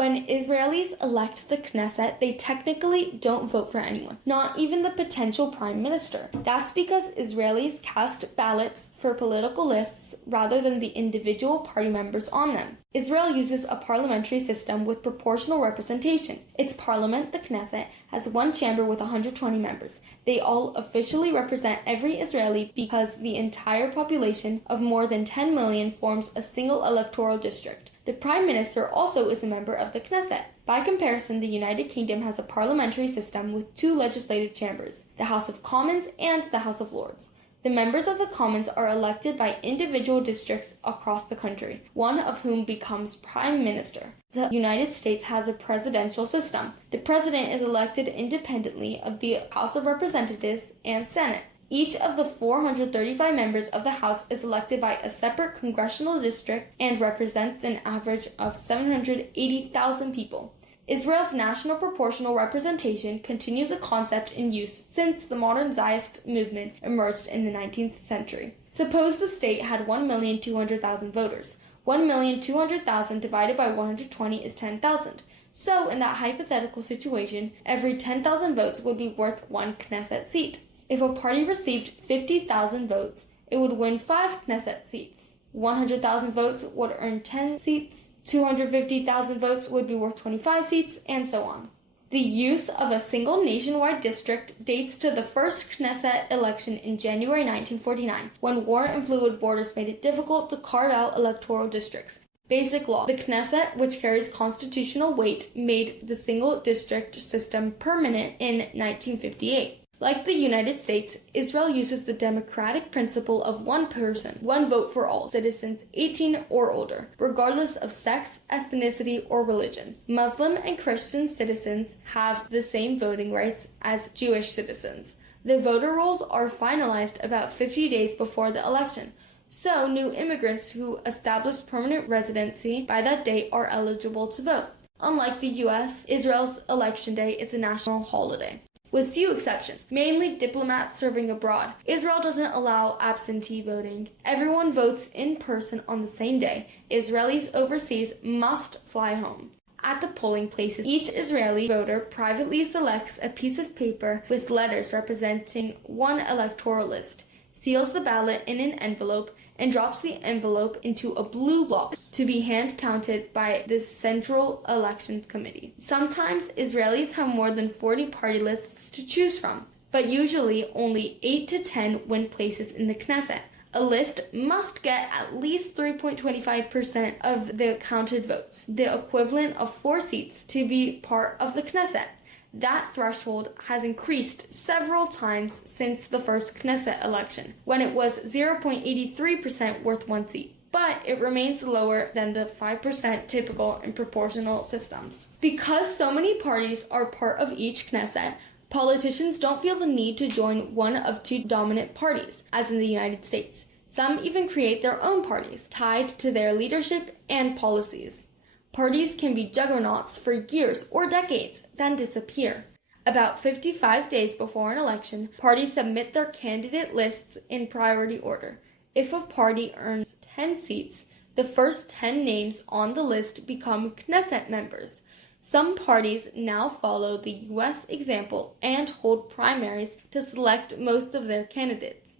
When Israelis elect the Knesset, they technically don't vote for anyone, not even the potential prime minister. That's because Israelis cast ballots for political lists rather than the individual party members on them. Israel uses a parliamentary system with proportional representation. Its parliament, the Knesset, has one chamber with 120 members. They all officially represent every Israeli because the entire population of more than 10 million forms a single electoral district. The Prime Minister also is a member of the Knesset. By comparison, the United Kingdom has a parliamentary system with two legislative chambers, the House of Commons and the House of Lords. The members of the Commons are elected by individual districts across the country, one of whom becomes Prime Minister. The United States has a presidential system. The President is elected independently of the House of Representatives and Senate. Each of the 435 members of the House is elected by a separate congressional district and represents an average of 780,000 people. Israel's national proportional representation continues a concept in use since the modern Zionist movement emerged in the 19th century. Suppose the state had 1,200,000 voters. 1,200,000 divided by 120 is 10,000. So, in that hypothetical situation, every 10,000 votes would be worth one Knesset seat. If a party received 50,000 votes, it would win 5 Knesset seats. 100,000 votes would earn 10 seats. 250,000 votes would be worth 25 seats, and so on. The use of a single nationwide district dates to the first Knesset election in January 1949, when war and fluid borders made it difficult to carve out electoral districts. Basic law. The Knesset, which carries constitutional weight, made the single district system permanent in 1958. Like the United States, Israel uses the democratic principle of one person, one vote for all citizens 18 or older, regardless of sex, ethnicity, or religion. Muslim and Christian citizens have the same voting rights as Jewish citizens. The voter rolls are finalized about 50 days before the election, so new immigrants who established permanent residency by that date are eligible to vote. Unlike the U.S., Israel's election day is a national holiday, with few exceptions, mainly diplomats serving abroad. Israel doesn't allow absentee voting. Everyone votes in person on the same day. Israelis overseas must fly home. At the polling places, each Israeli voter privately selects a piece of paper with letters representing one electoral list, seals the ballot in an envelope, and drops the envelope into a blue box to be hand-counted by the Central Elections Committee. Sometimes Israelis have more than 40 party lists to choose from, but usually only 8 to 10 win places in the Knesset. A list must get at least 3.25% of the counted votes, the equivalent of 4 seats, to be part of the Knesset. That threshold has increased several times since the first Knesset election, when it was 0.83% worth 1 seat. But it remains lower than the 5% typical in proportional systems. Because so many parties are part of each Knesset, politicians don't feel the need to join one of two dominant parties, as in the United States. Some even create their own parties, tied to their leadership and policies. Parties can be juggernauts for years or decades, then disappear. About 55 days before an election, parties submit their candidate lists in priority order. If a party earns 10 seats, the first 10 names on the list become Knesset members. Some parties now follow the U.S. example and hold primaries to select most of their candidates.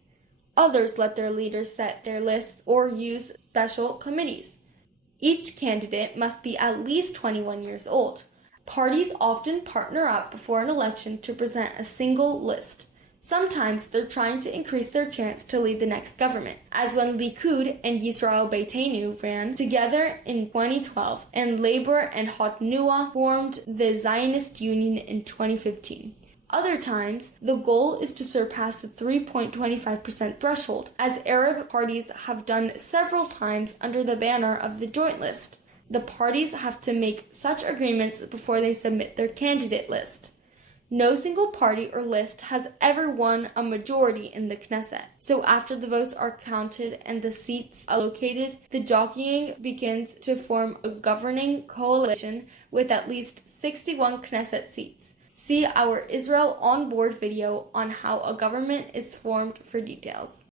Others let their leaders set their lists or use special committees. Each candidate must be at least 21 years old. Parties often partner up before an election to present a single list. Sometimes they're trying to increase their chance to lead the next government, as when Likud and Yisrael Beitenu ran together in 2012, and Labor and Hotnuah formed the Zionist Union in 2015. Other times, the goal is to surpass the 3.25% threshold, as Arab parties have done several times under the banner of the Joint List. The parties have to make such agreements before they submit their candidate list. No single party or list has ever won a majority in the Knesset. So after the votes are counted and the seats allocated, the jockeying begins to form a governing coalition with at least 61 Knesset seats. See our Israel on Board video on how a government is formed for details.